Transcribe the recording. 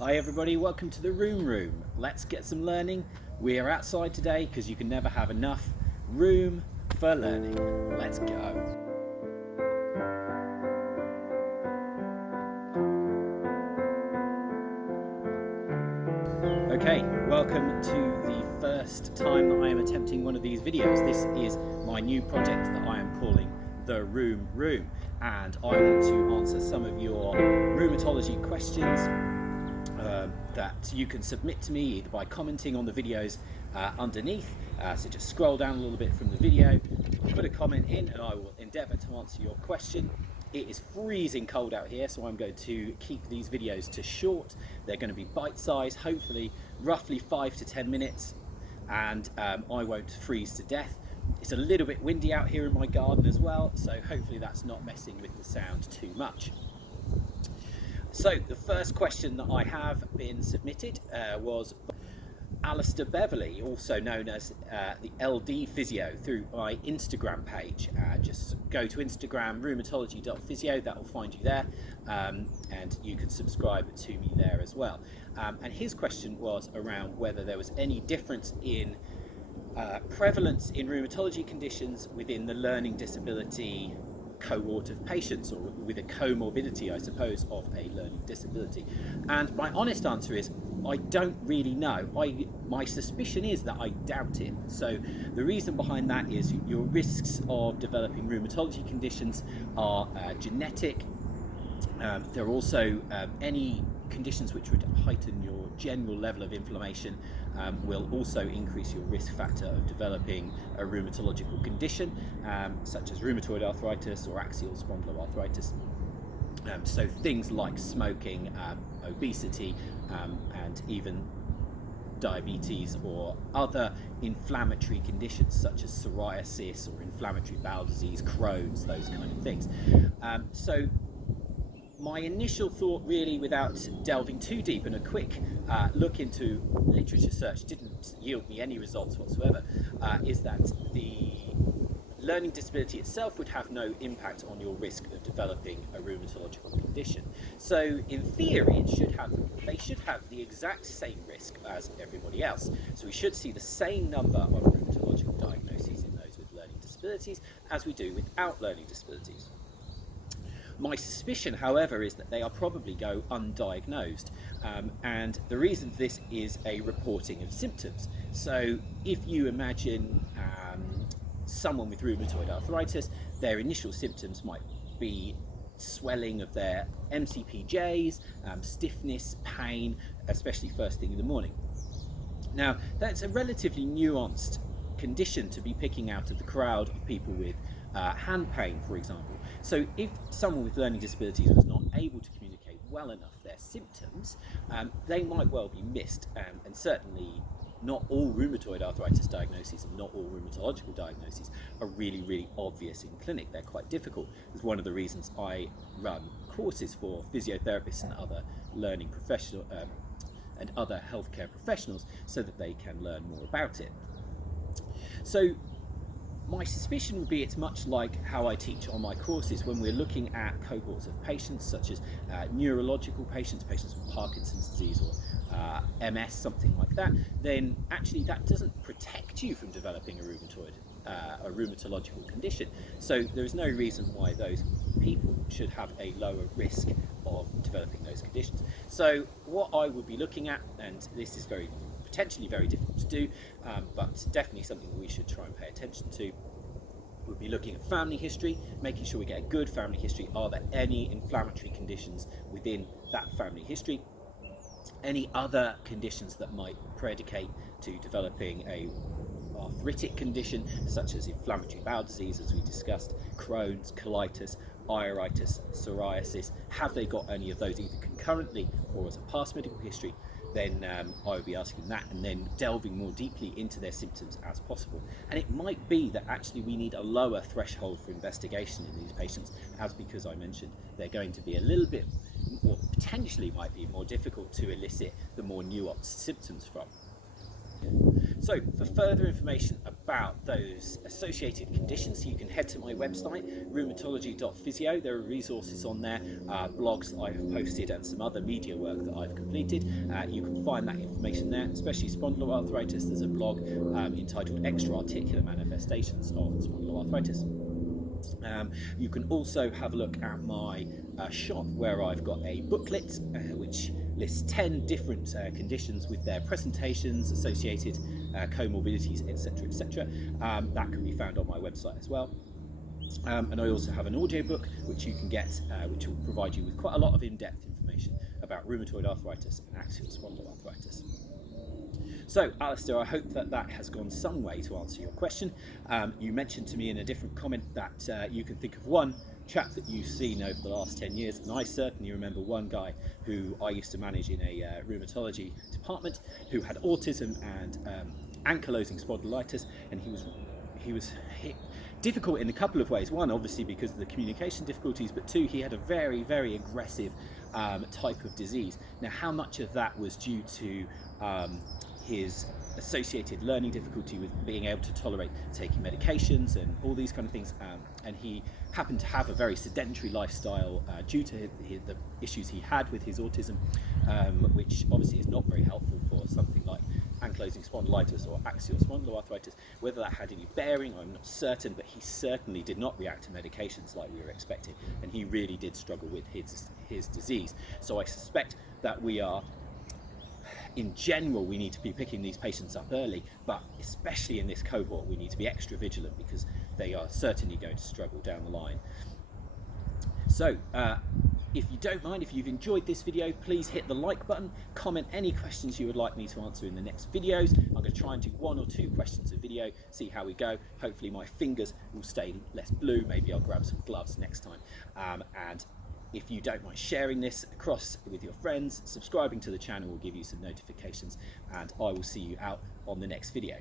Hi everybody, welcome to the RheumRoom. Let's get some learning. We are outside today because you can never have enough room for learning. Let's go. Okay, welcome to the first time that I am attempting one of these videos. This is my new project that I am calling the RheumRoom, and I want to answer some of your rheumatology questions that you can submit to me either by commenting on the videos underneath. So just scroll down a little bit from the video, put a comment in, and I will endeavour to answer your question. It is freezing cold out here, so I'm going to keep these videos to short. They're going to be bite-sized, hopefully roughly 5 to 10 minutes, and I won't freeze to death. It's a little bit windy out here in my garden as well, so hopefully that's not messing with the sound too much. So the first question that I have been submitted was Alistair Beverley, also known as the LD Physio, through my Instagram page. Just go to Instagram, rheumatology.physio, that will find you there, and you can subscribe to me there as well. And his question was around whether there was any difference in prevalence in rheumatology conditions within the learning disability cohort of patients, or with a comorbidity, I suppose, of a learning disability. And my honest answer is I don't really know. My suspicion is that I doubt it. So the reason behind that is your risks of developing rheumatology conditions are genetic. There are also any conditions which would heighten your general level of inflammation will also increase your risk factor of developing a rheumatological condition, such as rheumatoid arthritis or axial spondyloarthritis. So things like smoking, obesity, and even diabetes or other inflammatory conditions such as psoriasis or inflammatory bowel disease, Crohn's, those kind of things. So my initial thought, really, without delving too deep, and a quick look into literature search didn't yield me any results whatsoever, is that the learning disability itself would have no impact on your risk of developing a rheumatological condition. So in theory, they should have the exact same risk as everybody else. So we should see the same number of rheumatological diagnoses in those with learning disabilities as we do without learning disabilities. My suspicion, however, is that they are probably go undiagnosed, and the reason for this is a reporting of symptoms. So if you imagine someone with rheumatoid arthritis, their initial symptoms might be swelling of their MCPJs, stiffness, pain, especially first thing in the morning. Now, that's a relatively nuanced condition to be picking out of the crowd of people with hand pain, for example. So if someone with learning disabilities was not able to communicate well enough their symptoms, they might well be missed, and certainly not all rheumatoid arthritis diagnoses and not all rheumatological diagnoses are really obvious in clinic. They're quite difficult. It's one of the reasons I run courses for physiotherapists and other learning professional and other healthcare professionals, so that they can learn more about it. So my suspicion would be it's much like how I teach on my courses when we're looking at cohorts of patients such as neurological patients, patients with Parkinson's disease or MS, something like that. Then actually that doesn't protect you from developing a rheumatological condition. So there is no reason why those people should have a lower risk of developing those conditions. So what I would be looking at, and this is potentially very difficult to do, but definitely something that we should try and pay attention to, we'll be looking at family history, making sure we get a good family history. Are there any inflammatory conditions within that family history? Any other conditions that might predicate to developing a arthritic condition, such as inflammatory bowel disease, as we discussed, Crohn's, colitis, iritis, psoriasis? Have they got any of those either concurrently or as a past medical history? Then I would be asking that, and then delving more deeply into their symptoms as possible. And it might be that actually we need a lower threshold for investigation in these patients, as because I mentioned they're going to be a little bit, or potentially might be more difficult to elicit the more nuanced symptoms from. So for further information about those associated conditions, you can head to my website, rheumatology.physio. There are resources on there, blogs that I have posted and some other media work that I've completed. You can find that information there, especially spondyloarthritis. There's a blog entitled Extra-Articular Manifestations of Spondyloarthritis. You can also have a look at my shop, where I've got a booklet which lists 10 different conditions with their presentations, associated comorbidities, etc., etc. That can be found on my website as well. And I also have an audiobook which you can get, which will provide you with quite a lot of in-depth information about rheumatoid arthritis and axial spondyloarthritis. So, Alistair, I hope that that has gone some way to answer your question. You mentioned to me in a different comment that you can think of one chap that you've seen over the last 10 years, and I certainly remember one guy who I used to manage in a rheumatology department who had autism and ankylosing spondylitis, and he was difficult in a couple of ways. One, obviously because of the communication difficulties, but two, he had a very, very aggressive type of disease. Now, how much of that was due to his associated learning difficulty with being able to tolerate taking medications and all these kind of things, and he happened to have a very sedentary lifestyle due to the issues he had with his autism, which obviously is not very helpful for something like ankylosing spondylitis or axial spondyloarthritis. Whether that had any bearing, I'm not certain, but he certainly did not react to medications like we were expecting, and he really did struggle with his disease. So I suspect that in general, we need to be picking these patients up early, but especially in this cohort, we need to be extra vigilant because they are certainly going to struggle down the line. So, if you don't mind, if you've enjoyed this video, please hit the like button, comment any questions you would like me to answer in the next videos. I'm going to try and do 1 or 2 questions a video, see how we go. Hopefully my fingers will stay less blue, maybe I'll grab some gloves next time. And if you don't mind sharing this across with your friends, subscribing to the channel will give you some notifications, and I will see you out on the next video.